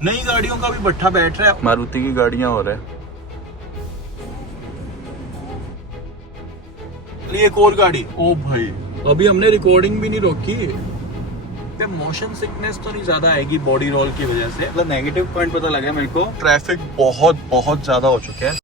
नई गाड़ियों का भी भट्ठा बैठ रहा है, मारुति की गाड़ियां हो रहा है। एक और गाड़ी, ओ भाई अभी हमने रिकॉर्डिंग भी नहीं रोकी। मोशन सिकनेस तो नहीं ज्यादा आएगी बॉडी रोल की वजह से, मतलब नेगेटिव पॉइंट पता लगा मेरे को। ट्रैफिक बहुत ज्यादा हो चुका है।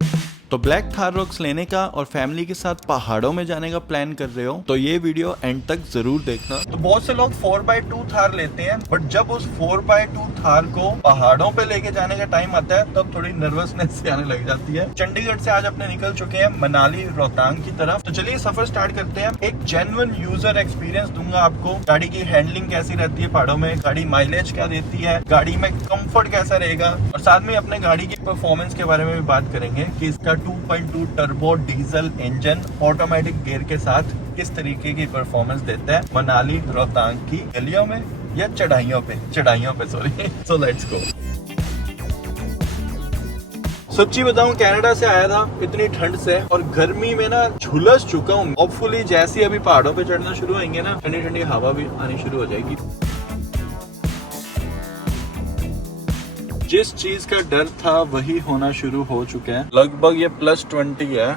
तो ब्लैक थार रॉक्स लेने का और फैमिली के साथ पहाड़ों में जाने का प्लान कर रहे हो तो ये वीडियो एंड तक जरूर देखना। तो बहुत से लोग 4x2 थार लेते हैं, बट जब उस 4x2 थार को पहाड़ों पे लेके जाने का टाइम आता है तब थोड़ी नर्वसनेस से आने लग जाती है। चंडीगढ़ से आज अपने निकल चुके हैं मनाली रोहतांग की तरफ। तो चलिए सफर स्टार्ट करते हैं। एक जेन्युइन यूजर एक्सपीरियंस दूंगा आपको, गाड़ी की हैंडलिंग कैसी रहती है पहाड़ों में, गाड़ी माइलेज क्या देती है, गाड़ी में कंफर्ट कैसा रहेगा, और साथ में अपने गाड़ी की परफॉर्मेंस के बारे में भी बात करेंगे कि इसका 2.2 turbo diesel engine automatic gear के साथ किस तरीके की परफॉर्मेंस देता है मनाली रोहतांग की गलियों में या चढ़ाइयों पे सॉरी। So let's go. सच्ची बताऊं कनाडा से आया था इतनी ठंड से और गर्मी में ना झुलस चुका हूँ। होपफुली जैसे ही अभी पहाड़ों पे चढ़ना शुरू होंगे ना, ठंडी ठंडी हवा भी आनी शुरू हो जाएगी। जिस चीज का डर था वही होना शुरू हो चुका है। लगभग ये +20 है।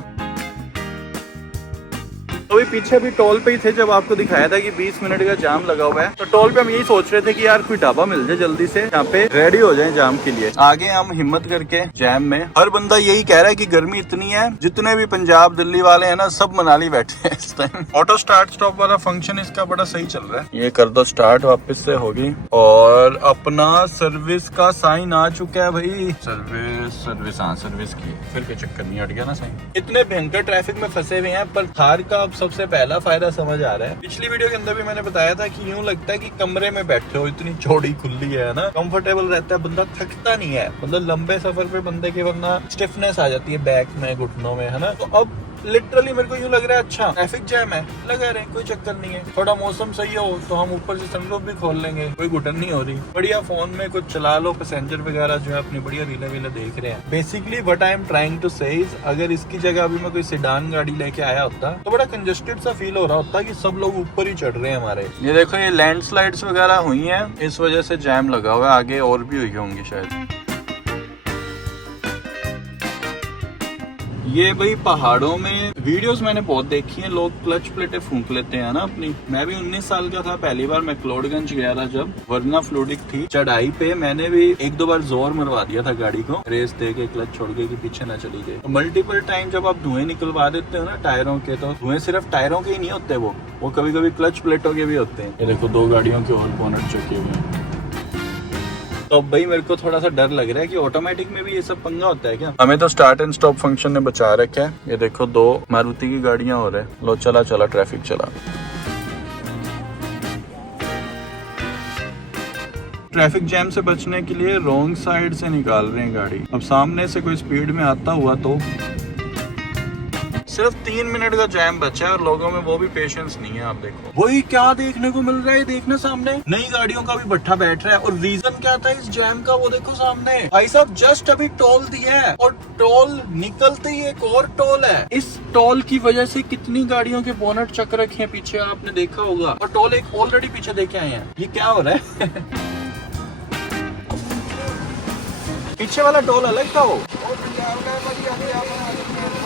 अभी पीछे भी टोल पे ही थे जब आपको दिखाया था कि 20 मिनट का जाम लगा हुआ है। तो टोल पे हम यही सोच रहे थे कि यार कोई ढाबा मिल जाए जल्दी से, यहाँ पे रेडी हो जाए जाम के लिए। आगे हम हिम्मत करके जैम में, हर बंदा यही कह रहा है कि गर्मी इतनी है, जितने भी पंजाब दिल्ली वाले हैं ना सब मनाली बैठे हैं इस टाइम। ऑटो स्टार्ट स्टॉप वाला फंक्शन इसका बड़ा सही चल रहा है। ये कर दो स्टार्ट, वापस से होगी। और अपना सर्विस का साइन आ चुका है भाई। सर्विस हाँ सर्विस की, फिर कोई चक्कर नहीं, हट गया ना साइन। इतने भयंकर ट्रैफिक में फंसे हुए हैं, पर थार का सबसे पहला फायदा समझ आ रहा है। पिछली वीडियो के अंदर भी मैंने बताया था कि यूं लगता है कि कमरे में बैठे हो, इतनी चौड़ी खुली है ना, कंफर्टेबल रहता है, बंदा थकता नहीं है। मतलब लंबे सफर पे बंदे के वरना स्टिफनेस आ जाती है बैक में, घुटनों में, है ना। तो अब लिटरली मेरे को यूं लग रहा है अच्छा ट्रैफिक जैम है, लगा रहे कोई चक्कर नहीं है। थोड़ा मौसम सही हो तो हम ऊपर से सनरूफ भी खोल लेंगे, कोई घुटन नहीं हो रही। बढ़िया फोन में कुछ चला लो, पैसेंजर वगैरह जो है अपनी बढ़िया रीले वीले देख रहे हैं। Basically what I am trying to say is, अगर इसकी जगह अभी मैं कोई सेडान गाड़ी लेके आया होता तो बड़ा कंजेस्टेड सा फील हो रहा होता कि सब लोग ऊपर ही चढ़ रहे हैं हमारे। ये देखो ये लैंडस्लाइड्स वगैरह हुई है, इस वजह से जैम लगा हुआ है। आगे और भी हुई होंगी शायद। ये भाई पहाड़ों में वीडियोस मैंने बहुत देखी हैं, लोग क्लच प्लेटें फूंक लेते हैं ना अपनी। मैं भी 19 साल का था, पहली बार मैक्लोडगंज गया था जब, वरना फ्लूडिक थी। चढ़ाई पे मैंने भी 1-2 बार जोर मरवा दिया था गाड़ी को, रेस दे के क्लच छोड़ के कि पीछे ना चली गई। तो मल्टीपल टाइम जब आप धुएं निकलवा देते हो ना टायरों के, तो धुएं सिर्फ टायरों के ही नहीं होते, वो कभी कभी क्लच प्लेटों के भी होते हैं। ये देखो 2 गाड़ियों के और बोनट चुके हुए हैं। तो भाई मेरे को थोड़ा सा डर लग रहा है कि ऑटोमेटिक में भी ये सब पंगा होता है क्या। हमें तो स्टार्ट एंड स्टॉप फंक्शन ने बचा रखा है। ये देखो 2 मारुति की गाड़ियां हो रहे हैं। लो चला ट्रैफिक चला। ट्रैफिक जैम से बचने के लिए रॉन्ग साइड से निकाल रहे हैं गाड़ी। अब सामने से कोई स्पीड में आता हुआ तो सिर्फ 3 मिनट का जैम बचा है और लोगों में वो भी पेशेंस नहीं है। आप देखो वही क्या देखने को मिल रहा है, देखना सामने नई गाड़ियों का भी भट्ठा बैठ रहा है। और रीजन क्या था इस जैम का, वो देखो सामने भाई साहब जस्ट अभी टोल दिया है और टोल निकलते ही एक और टोल है। इस टोल की वजह से कितनी गाड़ियों के बोनट चक रखे हैं पीछे, आपने देखा होगा। और टोल एक ऑलरेडी पीछे देखे आए हैं। ये क्या हो रहा है? पीछे वाला टोल अलग था वो।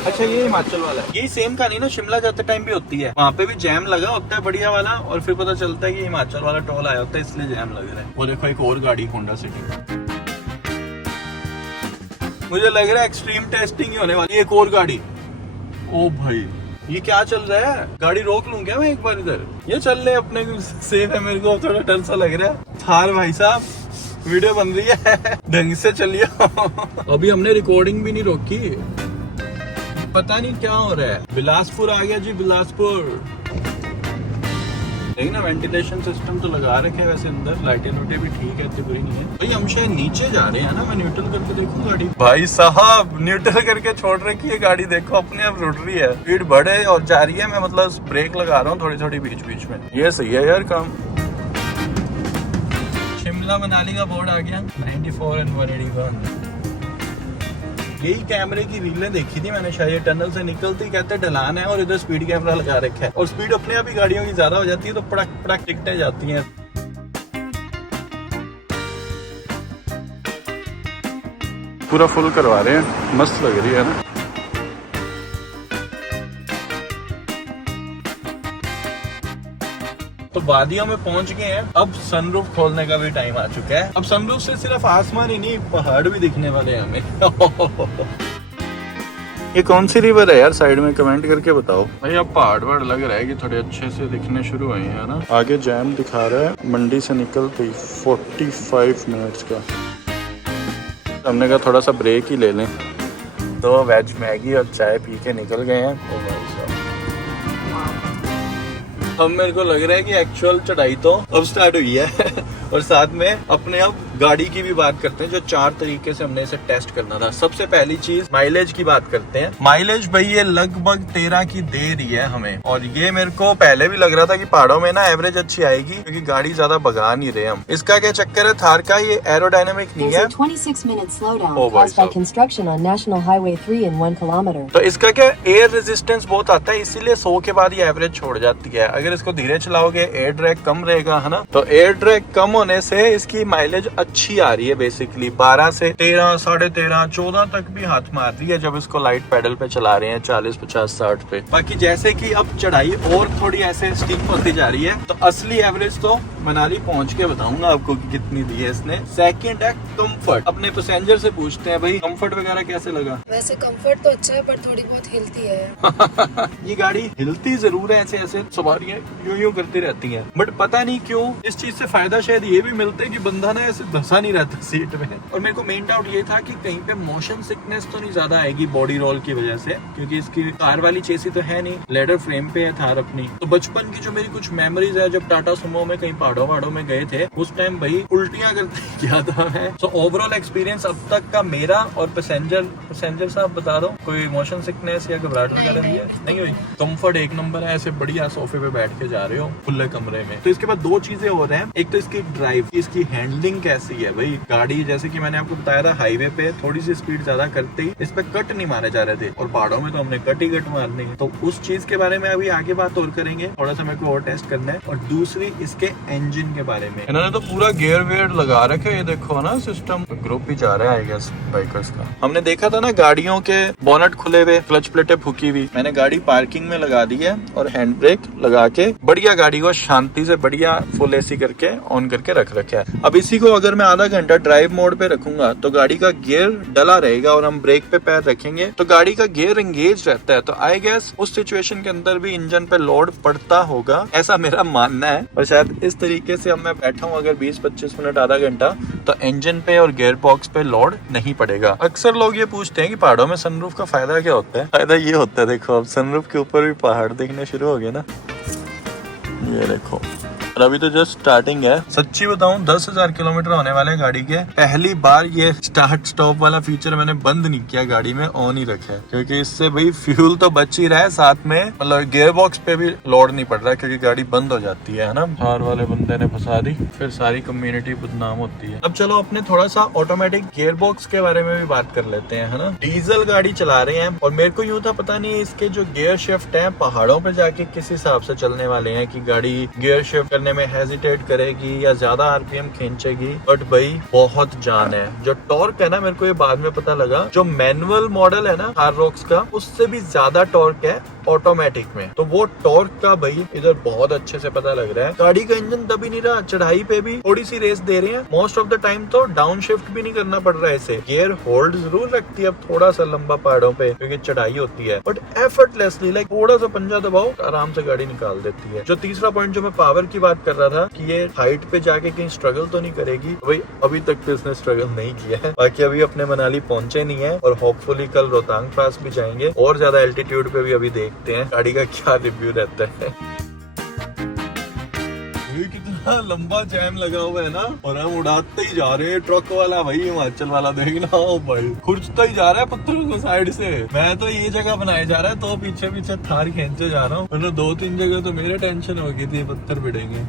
अच्छा ये हिमाचल वाला है, यही सेम कहानी ना शिमला जाते टाइम भी होती है। वहाँ पे भी जैम लगा होता है बढ़िया वाला, और फिर पता चलता है कि हिमाचल वाला टोल आया होता है इसलिए जैम लग रहा है। वो देखो एक और गाड़ी होंडा सिटी, मुझे लग रहा है एक्सट्रीम टेस्टिंग ही होने वाली। एक और गाड़ी, ओ भाई ये क्या चल रहा है? गाड़ी रोक लूं क्या मैं एक बार इधर? ये चल रहे अपने सेफ है, मेरे को थोड़ा डर सा लग रहा है। थार भाई साहब वीडियो बन रही है, ढंग से चलिए। अभी हमने रिकॉर्डिंग भी नहीं रोकी, पता नहीं क्या हो रहा है। बिलासपुर आ गया जी, बिलासपुर। देखना वेंटिलेशन सिस्टम तो लगा रखे हैं वैसे अंदर, लाइटें लूटें भी ठीक है, इतनी बुरी नहीं है। भाई हम शायद नीचे जा रहे हैं ना, मैं न्यूट्रल करके देखूं गाड़ी। भाई साहब न्यूट्रल करके छोड़ रखी है गाड़ी, देखो अपने आप रुट रही है, स्पीड बढ़े और जा रही है। मैं मतलब ब्रेक लगा रहा हूँ थोड़ी थोड़ी बीच बीच में, ये सही है यार काम। शिमला मनाली का बोर्ड आ गया 94 and 181। यही कैमरे की रीलें देखी थी मैंने शायद, टनल से निकलते ही कहते ढलान है और इधर स्पीड कैमरा लगा रखा है, और स्पीड अपने आप ही गाड़ियों की ज्यादा हो जाती है तो पड़क पड़क टिकटें जाती हैं। पूरा फुल करवा रहे हैं, मस्त लग रही है ना। तो वादियों में पहुंच गए हैं, अब सनरूफ खोलने का भी टाइम आ चुका है। अब सनरूफ से सिर्फ आसमान ही नहीं, पहाड़ भी दिखने वाले हैं हमें। ये कौन सी रिवर है यार, साइड में कमेंट करके बताओ भाई। अब पहाड़ वहाड़ लग रहा है कि थोड़े अच्छे से दिखने शुरू हुए हैं ना। आगे जैम दिखा रहा है, मंडी से निकलते ही 45 मिनट्स का। हमने कहा थोड़ा सा ब्रेक ही ले लें, तो वेज मैगी और चाय पी के निकल गए हैं। अब मेरे को लग रहा है कि एक्चुअल चढ़ाई तो अब स्टार्ट हुई है। और साथ में अपने अब गाड़ी की भी बात करते हैं, जो 4 तरीके से हमने इसे टेस्ट करना था। सबसे पहली चीज माइलेज की बात करते हैं। माइलेज भाई ये लगभग 13 की दे रही है हमें, और ये मेरे को पहले भी लग रहा था कि पहाड़ों में ना एवरेज अच्छी आएगी, क्योंकि गाड़ी ज्यादा भगा नहीं रहे हम। इसका क्या चक्कर है, थार का ये एरोडायनेमिक नहीं है। 26 minute slowdown caused by construction on National Highway 3 in 1 kilometer. तो इसका क्या एयर रेजिस्टेंस बहुत आता है, इसीलिए 100 के बाद ये एवरेज छोड़ जाती है। अगर इसको धीरे चलाओगे एयर ड्रैग कम रहेगा, है ना। तो एयर ड्रैग कम होने से इसकी माइलेज अच्छी आ रही है। बेसिकली 12 से 13, 13.5, 14 तक भी हाथ मार रही है जब इसको लाइट पेडल पे चला रहे हैं 40, 50, 60 पे। बाकी जैसे कि अब चढ़ाई और थोड़ी ऐसे स्टीप होती जा रही है, तो असली एवरेज तो मनाली पहुंच के बताऊंगा आपको कि कितनी दी है इसने। सेकंड है कंफर्ट। अपने पैसेंजर से पूछते हैं भाई कंफर्ट वगैरह कैसे लगा। वैसे कंफर्ट तो अच्छा है, पर थोड़ी बहुत हिलती है। ये गाड़ी हिलती जरूर है, ऐसे ऐसे सवारियां यूं करती रहती हैं, बट पता नहीं क्यों इस चीज से फायदा शायद ये भी मिलता है कि बंदा ना ऐसे धंसा नहीं रहता सीट में। और मेरे को मेन डाउट ये था कि कहीं पे मोशन सिकनेस तो नहीं ज्यादा आएगी बॉडी रोल की वजह से, क्योंकि इसकी कार वाली चेसी तो है नहीं, लेडर फ्रेम पे है थार अपनी। तो बचपन की जो मेरी कुछ मेमोरीज है, जब टाटा सुमो में कहीं पहाड़ों में गए थे, उस टाइम भाई उल्टियां करते क्या था मैं। तो ओवरऑल एक्सपीरियंस अब तक का मेरा और पैसेंजर साहब बता दो, कोई मोशन सिकनेस या घबराहट वगैरह नहीं हुई। कंफर्ट एक नंबर है, ऐसे बढ़िया सोफे पे बैठ के जा रहे हो खुले कमरे में। तो इसके बाद 2 चीजें हो रहे हैं। एक तो इसकी ड्राइव, इसकी हैंडलिंग कैसी है भाई। गाड़ी जैसे कि मैंने आपको बताया था, हाईवे पे थोड़ी सी स्पीड ज्यादा करते ही इस पे कट नहीं मारे जा रहे थे, और पहाड़ों में तो हमने कट ही कट मारनी है। तो उस चीज के बारे में अभी आगे बात और करेंगे, थोड़ा सा मेरे को और टेस्ट करना है। और दूसरी इसके इंजन के बारे में। इन्होंने तो पूरा गियर वेयर लगा रखे, ये देखो ना सिस्टम। ग्रुप ही जा रहा है आई गेस बाइकर्स का। हमने देखा था ना गाड़ियों के बोनट खुले हुए, क्लच प्लेटें फूकी हुई। मैंने गाड़ी पार्किंग में लगा दी है और हैंड ब्रेक लगा के बढ़िया गाड़ी को शांति से बढ़िया फुल एसी करके ऑन करके रख रखा है। अब इसी को अगर मैं आधा घंटा ड्राइव मोड पे रखूंगा तो गाड़ी का गियर डला रहेगा, और हम ब्रेक पे पैर रखेंगे तो गाड़ी का गियर एंगेज रहता है। तो आई गेस उस सिचुएशन के अंदर भी इंजन पे लोड पड़ता होगा, ऐसा मेरा मानना है। और शायद इस तरीके से अब मैं बैठा हूँ अगर 20-25 मिनट आधा घंटा, तो इंजन पे और गियर बॉक्स पे लोड नहीं पड़ेगा। अक्सर लोग ये पूछते हैं कि पहाड़ों में सनरूफ का फायदा क्या होता है। फायदा ये होता है, देखो अब सनरूफ के ऊपर भी पहाड़ दिखने शुरू हो गए ना, ये देखो। और अभी तो जस्ट स्टार्टिंग है। सच्ची बताऊं 10,000 किलोमीटर होने वाले गाड़ी के, पहली बार ये स्टार्ट स्टॉप वाला फीचर मैंने बंद नहीं किया गाड़ी में, ऑन ही रखा है, क्योंकि इससे भाई फ्यूल तो बच ही रहा है, साथ में मतलब गियर बॉक्स पे भी लोड नहीं पड़ रहा है, क्योंकि गाड़ी बंद हो जाती है ना। थार वाले बंदे ने फंसा दी, फिर सारी कम्युनिटी बदनाम होती है। अब चलो अपने थोड़ा सा ऑटोमेटिक गियर बॉक्स के बारे में भी बात कर लेते हैं, है ना। डीजल गाड़ी चला रहे हैं, और मेरे को यूं था पता नहीं इसके जो गियर शिफ्ट है पहाड़ों पे जाके किस हिसाब से चलने वाले हैं, कि गाड़ी गियर शिफ्ट करने में हेजिटेट करेगी या ज्यादा आरपीएम खींचेगी। बट भाई बहुत जान है। जो टॉर्क है ना, मेरे को ये बाद में पता लगा, जो मैनुअल मॉडल है ना हाररॉक्स का, उससे भी ज्यादा टॉर्क है ऑटोमेटिक में। तो वो टॉर्क का भाई इधर बहुत अच्छे से पता लग रहा है। गाड़ी का इंजन दबी नहीं रहा, चढ़ाई पे भी थोड़ी सी रेस दे रही है। मोस्ट ऑफ द टाइम तो डाउन शिफ्ट भी नहीं करना पड़ रहा है इसे। गियर होल्ड जरूर रखती है अब थोड़ा सा लंबा पहाड़ों पे, क्योंकि चढ़ाई होती है, बट एफर्टलेसली लाइक थोड़ा सा पंजा दबाओ आराम से गाड़ी निकाल देती है। जो तीसरा पॉइंट जो मैं पावर की बात कर रहा था, कि ये हाइट पे जाके कहीं स्ट्रगल तो नहीं करेगी, भाई अभी तक तो इसने स्ट्रगल नहीं किया है। बाकी अभी अपने मनाली पहुंचे नहीं है, और होपफुली कल रोहतांग पास भी जाएंगे, और ज्यादा एल्टीट्यूड पे भी अभी देखते हैं गाड़ी का क्या रिव्यू रहता है। कितना लंबा जैम लगा हुआ है ना, और हम उड़ाते ही जा रहे हैं। ट्रक वाला भाई, हिमाचल वाला देखना भाई खुरचता ही जा रहा है पत्थरों को साइड से। मैं तो ये जगह बनाए जा रहा है, तो पीछे पीछे थार खींचे जा रहा हूँ, वरना 2-3 जगह तो मेरे टेंशन हो गई थी पत्थर भिड़ेंगे।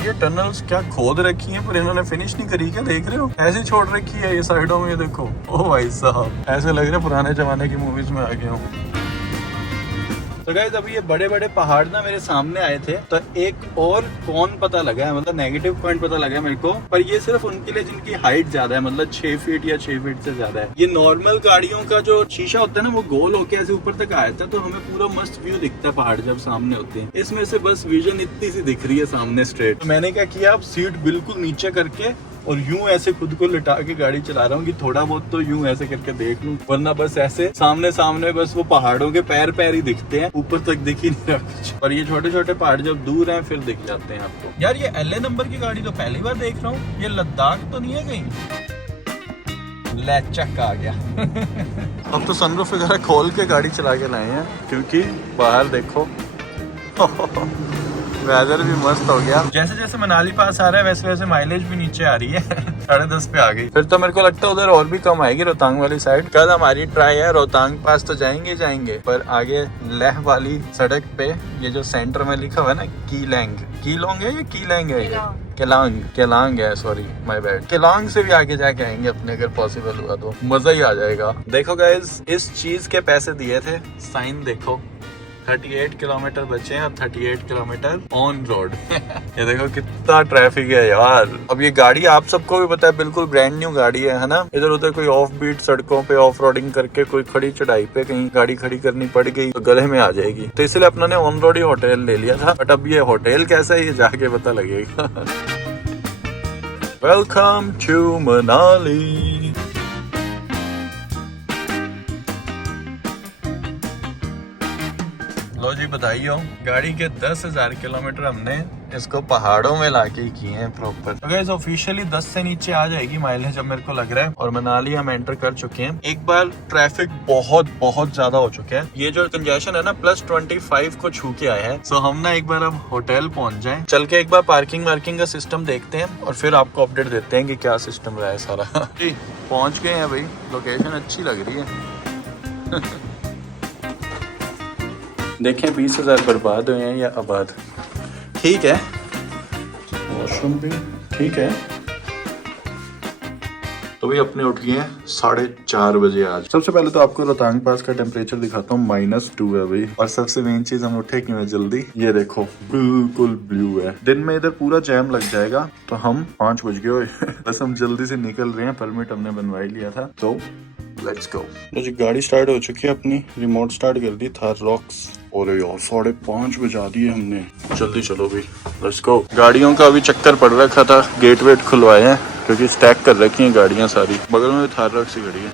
ये टनल्स क्या खोद रखी हैं, पर इन्होंने फिनिश नहीं करी क्या, देख रहे हो ऐसे छोड़ रखी है ये साइडों में। ये देखो, ओ भाई साहब ऐसे लग रहे पुराने जमाने की मूवीज में आ गया हूँ। तो गाइस अभी ये बड़े बड़े पहाड़ ना मेरे सामने आए थे, तो एक और कौन पता लगा है, मतलब नेगेटिव पॉइंट पता लगा है मेरे को, पर ये सिर्फ उनके लिए जिनकी हाइट ज्यादा है, मतलब 6 फीट या 6 फीट से ज्यादा है। ये नॉर्मल गाड़ियों का जो शीशा होता है ना, वो गोल होके ऐसे ऊपर तक आया था, तो हमें पूरा मस्त व्यू दिखता है पहाड़ जब सामने होते हैं। इसमें से बस विजन इतनी सी दिख रही है सामने स्ट्रेट। तो मैंने क्या किया, अब सीट बिल्कुल नीचे करके और यूं ऐसे खुद को लिटा के गाड़ी चला रहा हूँ कि थोड़ा बहुत तो यूं ऐसे करके देख लूं, वरना बस ऐसे सामने सामने बस वो पहाड़ों के पैर पैर ही दिखते हैं, ऊपर तक दिख ही नहीं रहा कुछ। और ये छोटे छोटे पहाड़ जब दूर हैं फिर दिख जाते हैं आपको। यार ये LA नंबर की गाड़ी तो पहली बार देख रहा हूँ, ये लद्दाख तो नहीं है कहीं? लैचक आ गया। अब तो सनरूफ वगैरह खोल के गाड़ी चला के लाए हैं, क्योंकि बाहर देखो वेदर भी मस्त हो गया। जैसे जैसे मनाली पास आ रहा है वैसे वैसे माइलेज भी नीचे आ रही है। 10.5 पे आ गई। फिर तो मेरे को लगता है उधर और भी कम आएगी रोहतांग वाली साइड। कल हमारी ट्राई है, रोहतांग पास तो जाएंगे पर आगे लेह वाली सड़क पे ये जो सेंटर में लिखा हुआ है ना कीलोंग है या कीलैंग है? केलांग है, सॉरी माय बैड। केलांग से भी आगे जाके आएंगे अपने, अगर पॉसिबल हुआ तो मजा ही आ जाएगा। देखो गाइस, इस चीज के पैसे दिए थे, साइन देखो 38 किलोमीटर बचे हैं और 38 किलोमीटर ऑन रोड। ये देखो कितना ट्रैफिक है यार। अब ये गाड़ी आप सबको भी पता है बिल्कुल ब्रांड न्यू गाड़ी है ना। इधर उधर कोई ऑफ बीट सड़कों पे ऑफ रोडिंग करके कोई खड़ी चढ़ाई पे कहीं गाड़ी खड़ी करनी पड़ गई तो गले में आ जाएगी। तो इसलिए अपना ने ऑन रोड ही होटल ले लिया था, बट अब ये होटल कैसा है ये जाके पता लगेगा। Welcome to Manali. लो जी बधाई हो, गाड़ी के 10,000 किलोमीटर हमने इसको पहाड़ों में लाके किए हैं प्रॉपर। तो गाइस ऑफिशियली 10 से नीचे आ जाएगी माइलेज अब मेरे को लग रहा है। और मनाली हम एंटर कर चुके हैं। एक बार ट्रैफिक बहुत ज्यादा हो चुका है। ये जो कंजेशन है ना +25 को छू के आया है। सो हम ना एक बार अब होटल पहुंच जाए, चल के एक बार पार्किंग वार्किंग का सिस्टम देखते हैं और फिर आपको अपडेट देते हैं कि क्या सिस्टम रहा है सारा। जी पहुंच गए हैं भाई, लोकेशन अच्छी लग रही है। देखें 20,000 बर्बाद हुए हैं या आबाद। ठीक है, वॉशरूम भी ठीक है। तो भाई अपने उठ गए हैं 4:30 बजे आज। सबसे पहले तो आपको रोहतांग पास का टेम्परेचर दिखाता हूँ, -2 है भाई। और सबसे मेन चीज, हम उठे क्यों है जल्दी, ये देखो बिल्कुल ब्लू है। दिन में इधर पूरा जैम लग जाएगा, तो हम 5 बज गए। बस हम जल्दी से निकल रहे हैं, परमिट हमने बनवा ही लिया था, तो लेट्स गो। तो जी गाड़ी स्टार्ट हो चुकी है अपनी, रिमोट स्टार्ट कर दी, थार रॉक्स। और यार 5:30 बजा दिए हमने, जल्दी चलो भाई लेट्स गो। गाड़ियों का अभी चक्कर पड़ रखा था, गेट वेट खुलवाए हैं क्योंकि स्टैक कर रखी हैं गाड़ियां सारी। बगल में थार रॉक्स ही खड़ी है।